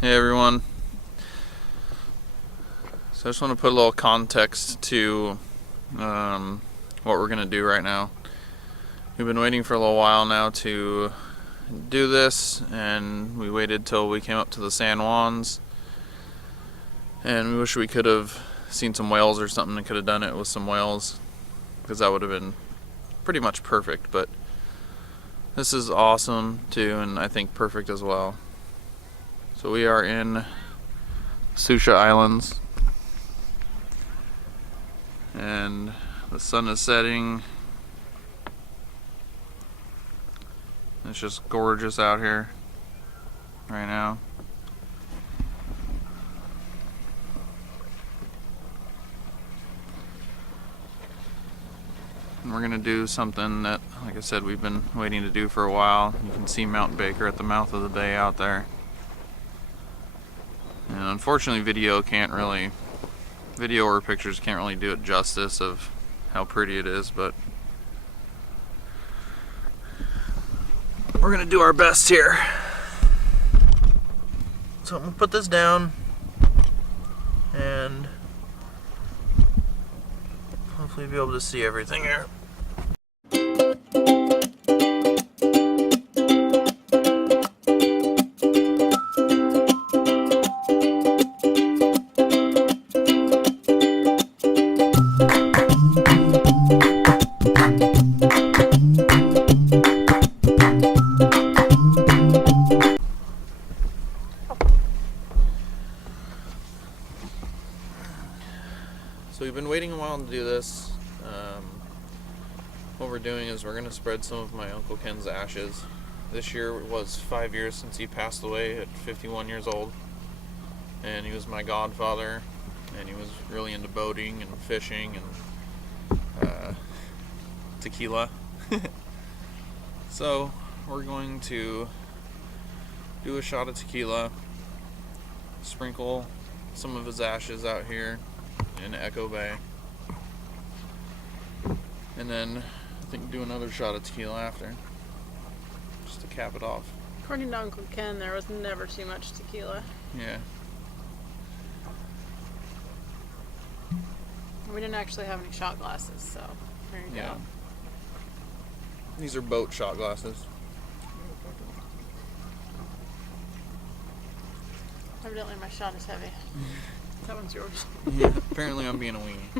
Hey everyone. So I just want to put a little context to what we're going to do right now. We've been waiting for a little while now to do this, and we waited till we came up to the San Juans, and we wish we could have seen some whales or something and could have done it with some whales, because that would have been pretty much perfect. But this is awesome too, and I think perfect as well. So we are in Susha Islands, and the sun is setting. It's just gorgeous out here right now. And we're gonna do something that, like I said, we've been waiting to do for a while. You can see Mount Baker at the mouth of the bay out there. And unfortunately video or pictures can't really do it justice of how pretty it is, but we're gonna do our best here. So I'm gonna put this down and hopefully be able to see everything here. So we've been waiting a while to do this. What we're doing is we're going to spread some of my Uncle Ken's ashes. This year was 5 years since he passed away at 51 years old. And he was my godfather, and he was really into boating and fishing and tequila. So we're going to do a shot of tequila, sprinkle some of his ashes out here in Echo Bay, and then I think do another shot of tequila after, just to cap it off. According to Uncle Ken, there was never too much tequila. Yeah. We didn't actually have any shot glasses, so there you go. These are boat shot glasses. Evidently my shot is heavy. That one's yours. Yeah, apparently I'm being a weenie.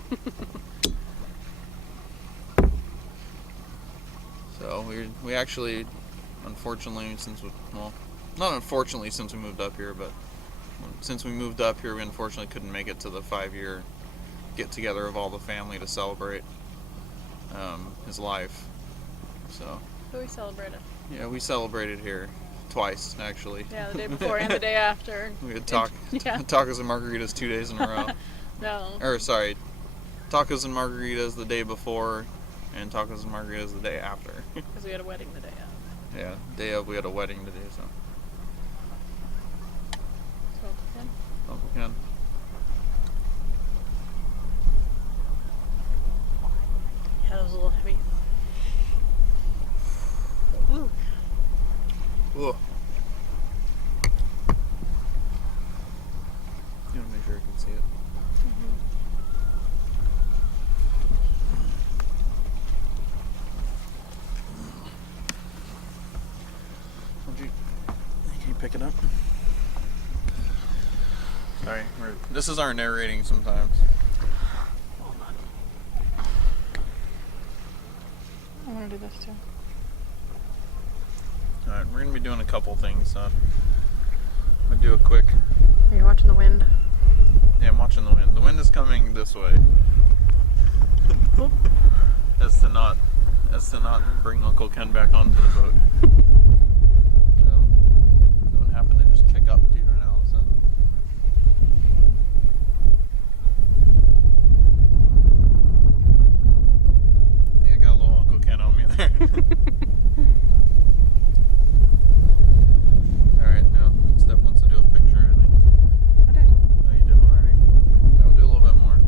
So we actually, unfortunately, not unfortunately since we moved up here, but since we moved up here, we unfortunately couldn't make it to the 5-year get-together of all the family to celebrate his life. So. But we celebrated. Yeah, we celebrated here twice, actually. Yeah, the day before and the day after. We had tacos and margaritas 2 days in a row. No. Or sorry, tacos and margaritas the day before, and tacos and margaritas the day after. Because we had a wedding the day of. Yeah, day of we had a wedding today, so. Uncle Ken? Uncle Ken. Yeah, that was a little heavy. Ooh. Whoa. You want to make sure I can see it? Mm-hmm. Can you pick it up? Sorry, this is our narrating sometimes. Hold on. I want to do this too. Alright, we're going to be doing a couple things, so I'm going to do a quick... Are you watching the wind? Yeah, I'm watching the wind. The wind is coming this way. as to not bring Uncle Ken back onto the boat. So, it wouldn't happen to just kick up to you right now all of a sudden. I think I got a little Uncle Ken on me there. Alright, now Steph wants to do a picture, I think. I did. Oh, you did already? I will do a little bit more.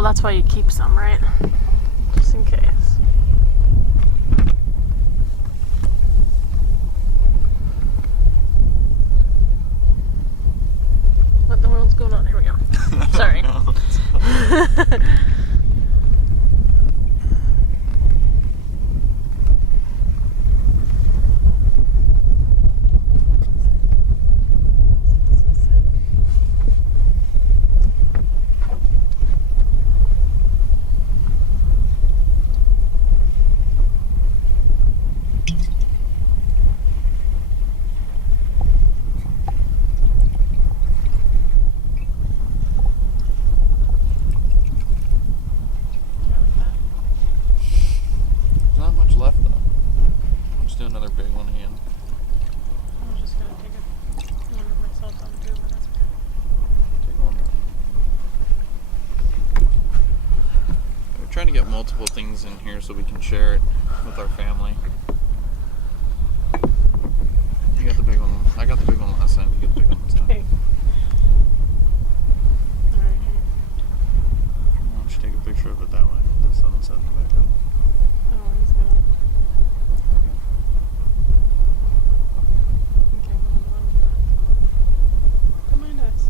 Well, that's why you keep some, right? Just in case. What in the world's going on? Here we go. Sorry. Not much left though. I'll just do another big one again. I was just gonna take one with my cell phone too, but that's okay. Take one more. We're trying to get multiple things in here so we can share it with our family. You got the big one. I got the big one last time. You get the big one this time. Hey. Alright, here. Why don't you take a picture of it that way with the sun setting back up? Oh, he's got it. Okay, we'll run with that. Don't mind us.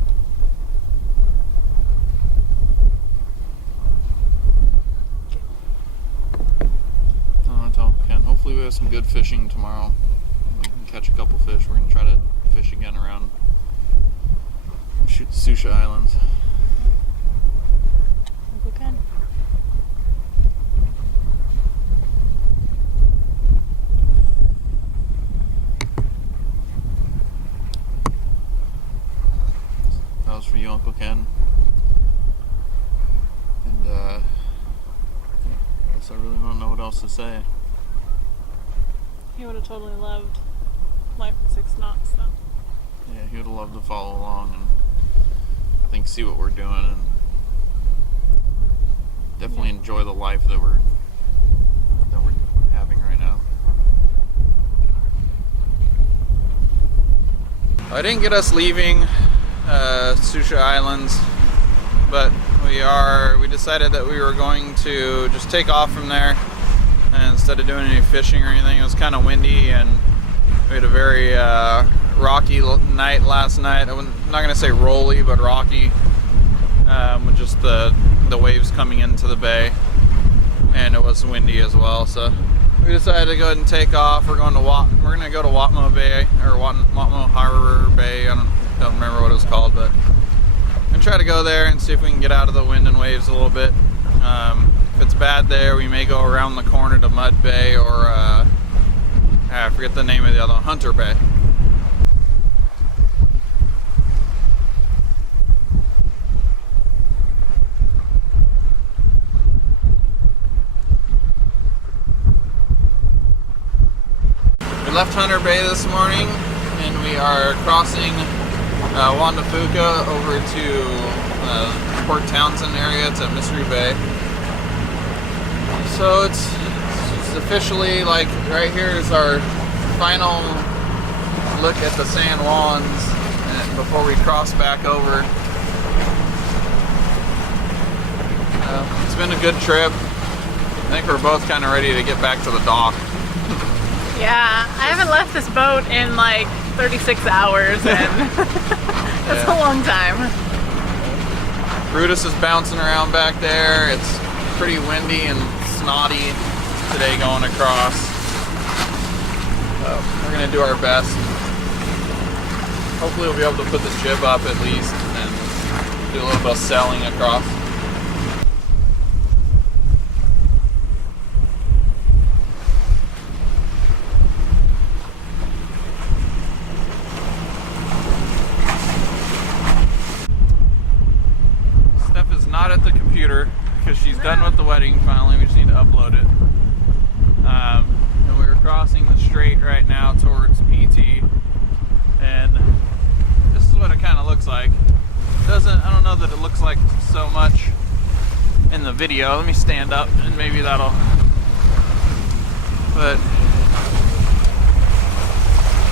I don't tell Ken. Hopefully we have some good fishing tomorrow. We can catch a couple fish. We're gonna try to fish again around Susha Islands. Uncle Ken. That was for you, Uncle Ken. And I guess I really don't know what else to say. He would have totally loved Life at 6 Knots, though. Yeah, he would have loved to follow along and I think see what we're doing and definitely enjoy the life that we're having right now. I didn't get us leaving Susha Islands, but we decided that we were going to just take off from there, and instead of doing any fishing or anything. It was kind of windy and we had a very rocky night last night. I'm not going to say rolly, but rocky, with just the waves coming into the bay, and it was windy as well. So we decided to go ahead and take off. We're going to go to Watmo Bay, or Watmo Harbor Bay. I don't remember what it was called, but I'm gonna try to go there and see if we can get out of the wind and waves a little bit. If it's bad there, we may go around the corner to Mud Bay, or I forget the name of the other one, Hunter Bay. We left Hunter Bay this morning and we are crossing Wandafuka over to Port Townsend area to Mystery Bay. So it's officially, like, right here is our final look at the San Juans before we cross back over. It's been a good trip. I think we're both kind of ready to get back to the dock. Yeah, I haven't left this boat in like 36 hours, and that's a long time. Brutus is bouncing around back there. It's pretty windy and snotty today going across. We're gonna do our best. Hopefully we'll be able to put the jib up at least and do a little bit of sailing across. Steph is not at the computer because she's done with the wedding finally. We just need to upload it. And we're crossing the strait right now towards PT, and this is what it kind of looks like. I don't know that it looks like so much in the video. Let me stand up and maybe that'll, but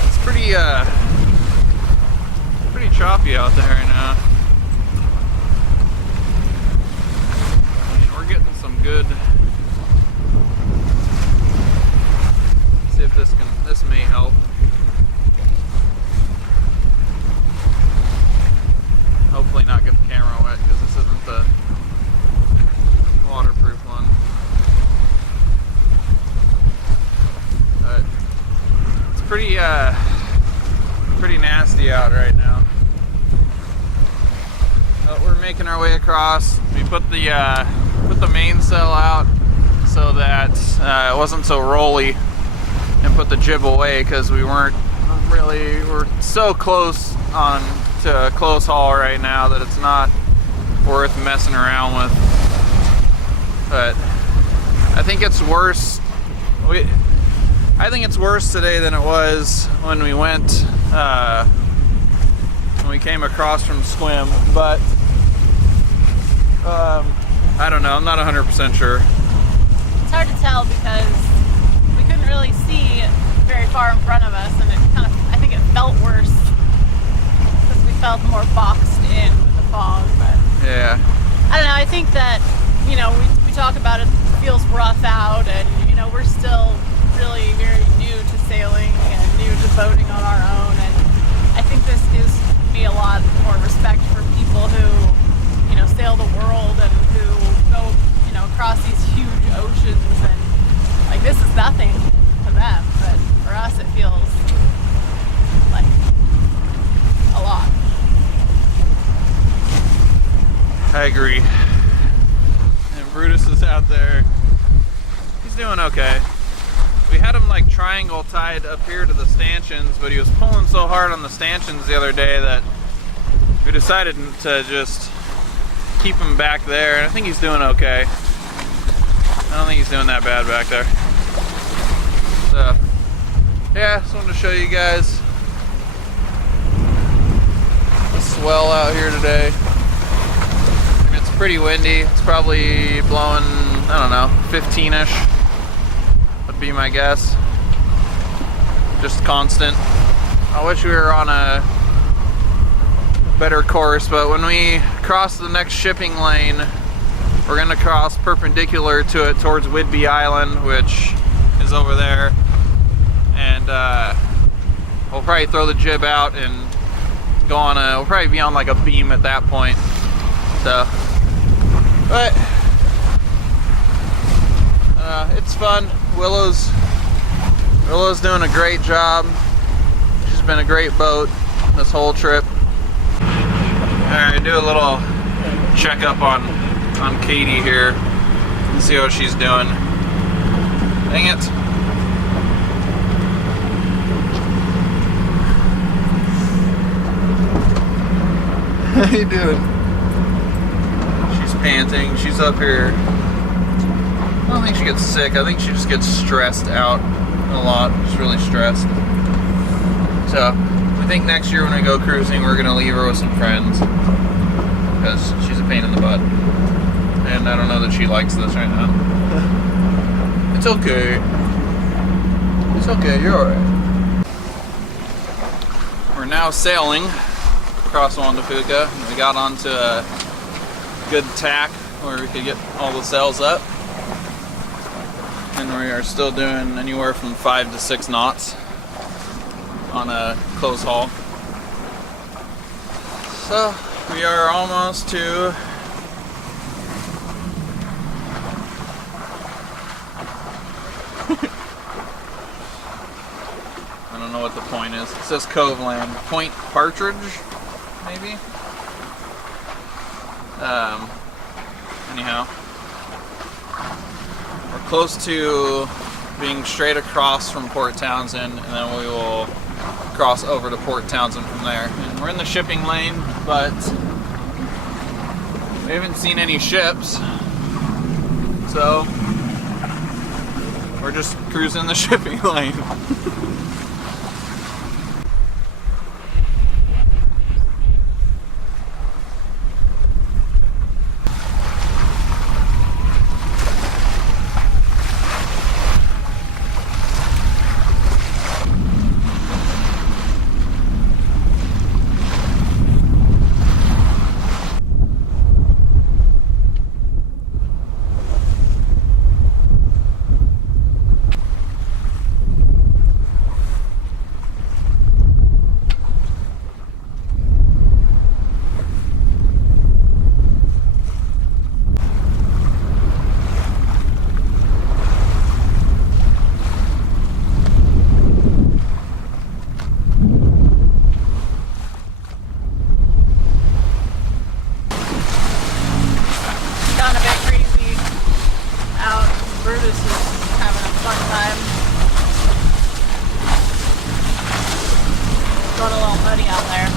it's pretty choppy out there right now. good. See if this may help. Hopefully not get the camera wet because this isn't the waterproof one. But it's pretty nasty out right now. But we're making our way across. We put the mainsail out so that it wasn't so rolly, and put the jib away because we're so close on to a close haul right now that it's not worth messing around with. But I think it's worse. I think it's worse today than it was when we went when we came across from Swim. But I don't know. I'm not 100% sure. It's hard to tell because we couldn't really see very far in front of us, and I think it felt worse because we felt more boxed in with the fog. But yeah, I don't know. I think that, you know, we talk about it feels rough out, and you know, we're still really very new to sailing and new to boating on our own, and I think this gives me a lot more respect for people who, you know, sail the world and who go, you know, across these huge oceans, and like this is nothing to them, but for us it feels like a lot. I agree. And Brutus is out there. He's doing okay. We had him like triangle tied up here to the stanchions, but he was pulling so hard on the stanchions the other day that we decided to just keep him back there, and I think he's doing okay. I don't think he's doing that bad back there. So, yeah, just wanted to show you guys the swell out here today. And it's pretty windy. It's probably blowing, I don't know, 15-ish would be my guess. Just constant. I wish we were on a better course, but when we cross the next shipping lane, we're going to cross perpendicular to it towards Whidbey Island, which is over there, and we'll probably throw the jib out and go on we'll probably be on like a beam at that point. So, but it's fun. Willow's doing a great job. She's been a great boat this whole trip. Alright, do a little checkup on Katie here and see how she's doing. Dang it. How you doing? She's panting. She's up here. I don't think she gets sick. I think she just gets stressed out a lot. She's really stressed. So, I think next year when we go cruising, we're going to leave her with some friends, because she's a pain in the butt. And I don't know that she likes this right now. It's okay. It's okay, you're alright. We're now sailing across Wandapuka. We got onto a good tack where we could get all the sails up. And we are still doing anywhere from 5 to 6 knots on a close haul. So we are almost to I don't know what the point is. It says Cove Land. Point Partridge, maybe? Anyhow. We're close to being straight across from Port Townsend, and then we will cross over to Port Townsend from there. And we're in the shipping lane, but we haven't seen any ships, so we're just cruising the shipping lane. time. Got a little muddy out there.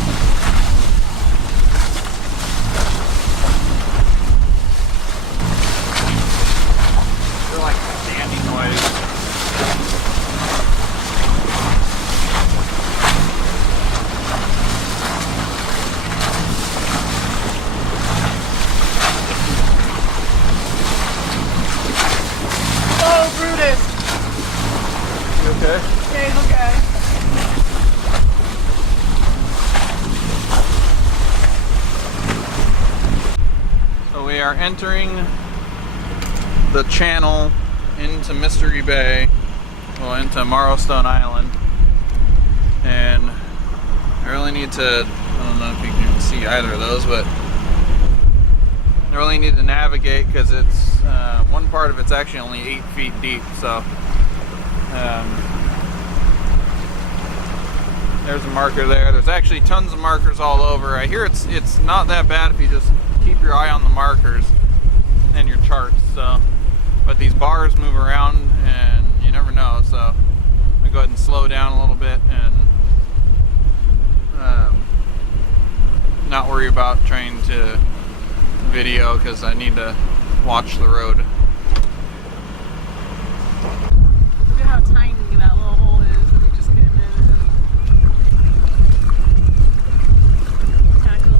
They're like candy noise. Oh, Brutus! You okay? Yeah, he's okay. So we are entering the channel into Mystery Bay, well, into Marrowstone Island, and I really need to, I don't know if you can see either of those, but I really need to navigate because it's one part of it's actually only 8 feet deep, so there's a marker there. There's actually tons of markers all over. I hear it's not that bad if you just keep your eye on the markers and your charts. So, but these bars move around and you never know. So I'm gonna go ahead and slow down a little bit and not worry about trying to video because I need to watch the road. Look at how tiny that little hole is that we just came in. Kind of cool.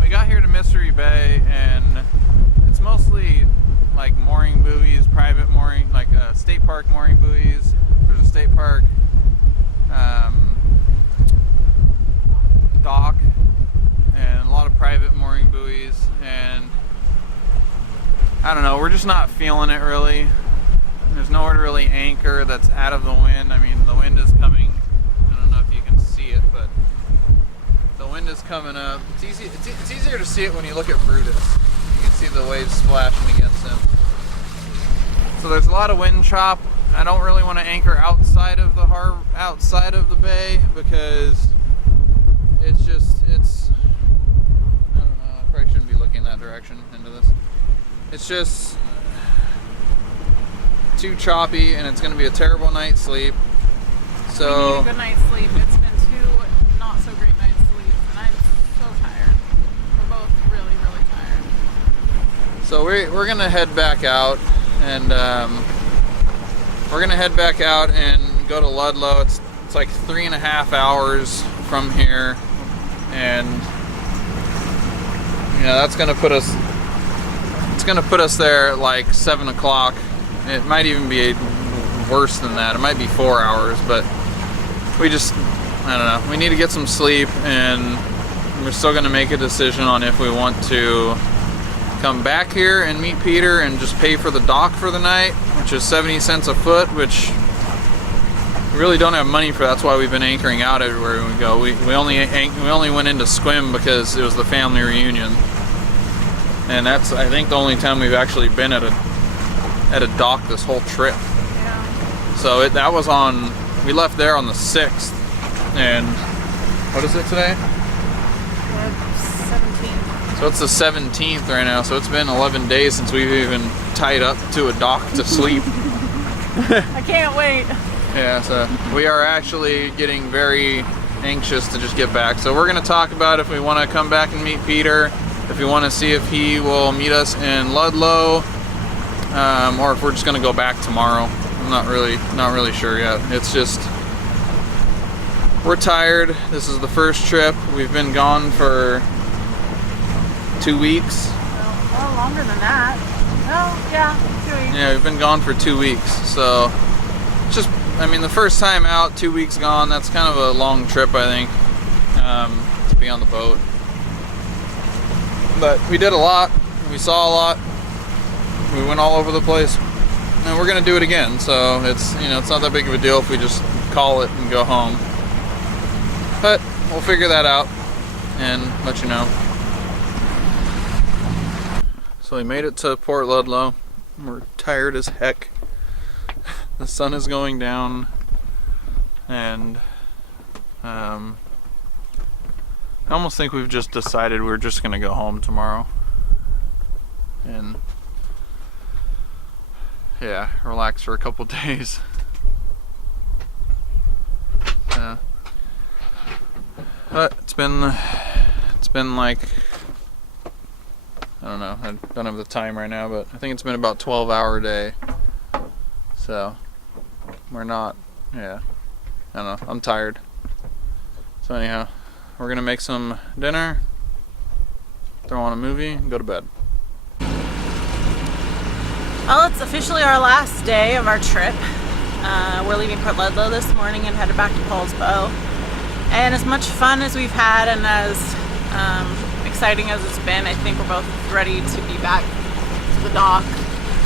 We got here to Mystery Bay, and it's mostly like mooring buoys, private mooring, like state park mooring buoys. There's a state park dock and a lot of private mooring buoys, and I don't know, we're just not feeling it really. There's nowhere to really anchor that's out of the wind. I mean, the wind is coming. I don't know if you can see it, but the wind is coming up. It's easier to see it when you look at Brutus. You can see the waves splashing against him. So there's a lot of wind chop. I don't really want to anchor outside of the outside of the bay because it's I don't know, I probably shouldn't be looking that direction into this. It's just too choppy and it's going to be a terrible night's sleep. So We need a good night's sleep. It's been 2 not so great nights sleep and I'm so tired. We're both really, really tired. So we're gonna head back out, and go to Ludlow. It's like 3.5 hours from here, and you know that's gonna put us. It's gonna put us there at like 7 o'clock. It might even be worse than that. It might be 4 hours, but we just, I don't know. We need to get some sleep, and we're still gonna make a decision on if we want to come back here and meet Peter and just pay for the dock for the night, which is 70 cents a foot, which we really don't have money for. That's why we've been anchoring out everywhere we go. We only went into Squim because it was the family reunion, and that's, I think, the only time we've actually been at a dock this whole trip. Yeah. So that was on, we left there on the 6th, and what is it today? 17th. So it's the 17th right now, so it's been 11 days since we've even tied up to a dock to sleep. I can't wait. Yeah, so we are actually getting very anxious to just get back. So we're going to talk about if we want to come back and meet Peter, if we want to see if he will meet us in Ludlow, or if we're just going to go back tomorrow. I'm not really sure yet. It's just, we're tired. This is the first trip. We've been gone for 2 weeks. Well, longer than that. Oh, yeah, 2 weeks. Yeah, we've been gone for 2 weeks. So, it's just, I mean, the first time out, 2 weeks gone, that's kind of a long trip, I think, to be on the boat. But we did a lot. We saw a lot. We went all over the place. And we're going to do it again. So, it's, you know, it's not that big of a deal if we just call it and go home. But we'll figure that out and let you know. So we made it to Port Ludlow. We're tired as heck. The sun is going down, and I almost think we've just decided we're just gonna go home tomorrow. And yeah, relax for a couple days. Yeah. But it's been like, I don't know, I don't have the time right now, but I think it's been about 12-hour day. So we're not, yeah, I don't know, I'm tired. So anyhow, we're gonna make some dinner, throw on a movie, and go to bed. Well, it's officially our last day of our trip. We're leaving Port Ludlow this morning and headed back to Poulsbo. And as much fun as we've had and as exciting as it's been, I think we're both ready to be back to the dock.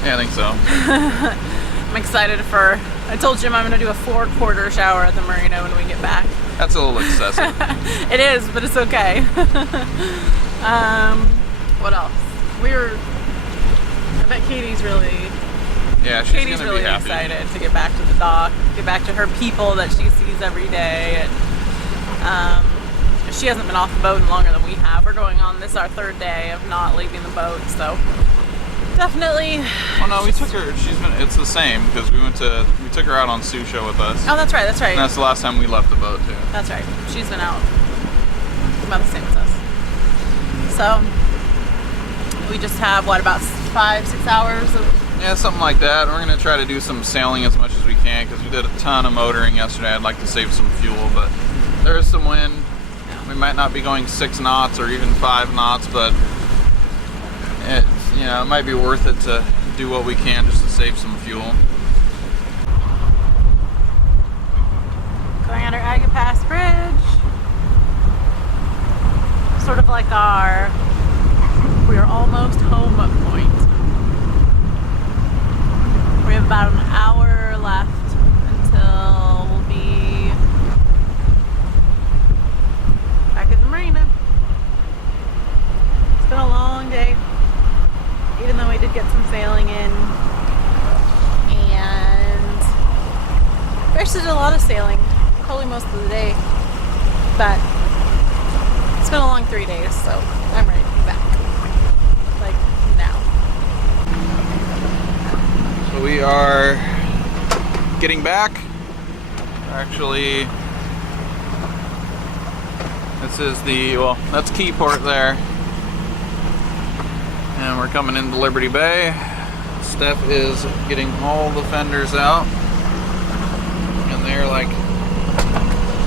Yeah, I think so. I'm excited for, I told Jim I'm going to do a 4-quarter shower at the marina when we get back. That's a little excessive. It is, but it's okay. What else? I bet Katie's really, Yeah, she's Katie's gonna really be happy. excited to get back to the dock, get back to her people that she sees every day. And she hasn't been off the boat longer than we have. We're going on, this is our 3rd day of not leaving the boat, so definitely. Well, no, we took her. It's the same because we took her out on Sioux Show with us. Oh, that's right. That's right. And that's the last time we left the boat too. That's right. She's been out about the same as us. So we just have what, about 5-6 hours of. Yeah, something like that. We're gonna try to do some sailing as much as we can because we did a ton of motoring yesterday. I'd like to save some fuel, but there is some wind. We might not be going 6 knots or even 5 knots, but it might be worth it to do what we can just to save some fuel. Going under Agate Pass Bridge. Sort of like we are almost home point. We have about an hour left until we'll be back at the marina. It's been a long day, even though we did get some sailing in. And we actually did a lot of sailing, probably most of the day. But it's been a long 3 days, so I'm ready to be back. Like now. So we are getting back. Actually, this is that's Keyport there. And we're coming into Liberty Bay. Steph is getting all the fenders out. And they're like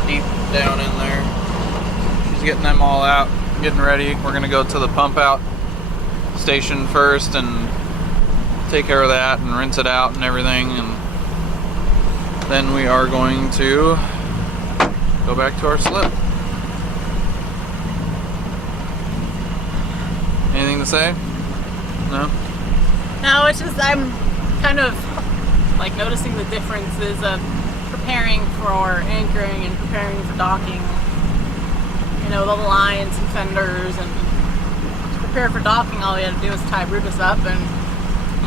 deep down in there. She's getting them all out, getting ready. We're gonna go to the pump out station first and take care of that and rinse it out and everything, and then we are going to go back to our slip. Anything to say? No? No, it's just I'm kind of like noticing the differences of preparing for anchoring and preparing for docking. You know, the lines and fenders, and to prepare for docking, all we had to do was tie Brutus up, and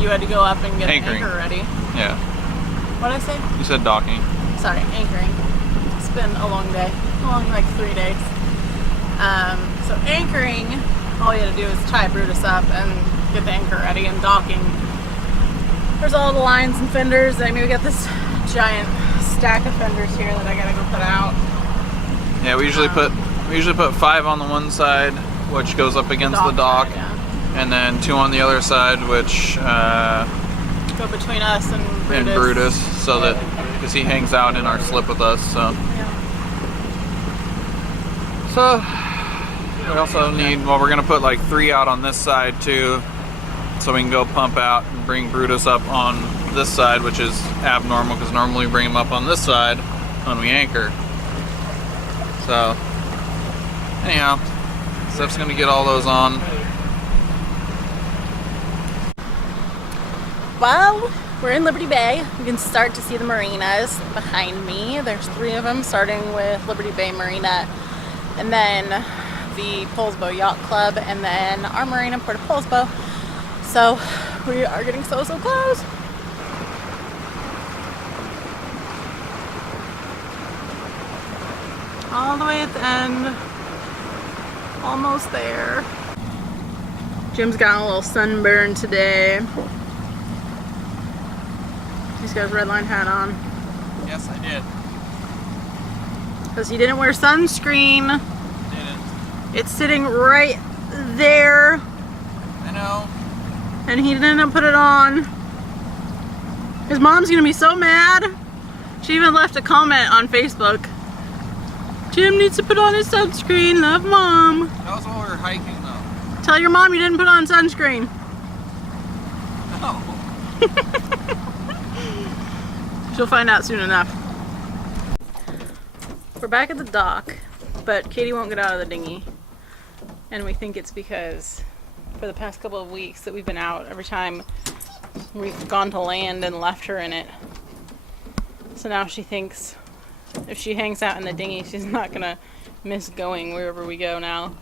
you had to go up and get Anchoring. an anchor ready. Yeah. What did I say? You said docking. Sorry, anchoring. It's been a long day, like 3 days. So anchoring, all you had to do is tie Brutus up and get the anchor ready, and docking. There's all the lines and fenders. I mean, we got this giant stack of fenders here that I gotta go put out. Yeah, we usually put 5 on the one side, which goes up against the dock, side, yeah. and then 2 on the other side, which Go between us and Brutus. so that because he hangs out in our slip with us. So we also need. Well, we're gonna put like 3 out on this side too, so we can go pump out and bring Brutus up on this side, which is abnormal because normally we bring him up on this side when we anchor. So anyhow, Steph's gonna get all those on. Well, we're in Liberty Bay. You can start to see the marinas behind me. There's 3 of them, starting with Liberty Bay Marina, and then the Poulsbo Yacht Club, and then our marina, Port of Poulsbo. So we are getting so close. All the way at the end. Almost there. Jim's got a little sunburn today. He's got his red line hat on. Yes, I did. Because he didn't wear sunscreen. Didn't. It's sitting right there. I know. And he didn't put it on. His mom's gonna be so mad. She even left a comment on Facebook. Jim needs to put on his sunscreen. Love, Mom. That was while we were hiking, though. Tell your mom you didn't put on sunscreen. No. She'll find out soon enough. We're back at the dock, but Katie won't get out of the dinghy. And we think it's because for the past couple of weeks that we've been out, every time we've gone to land and left her in it. So now she thinks if she hangs out in the dinghy, she's not gonna miss going wherever we go now.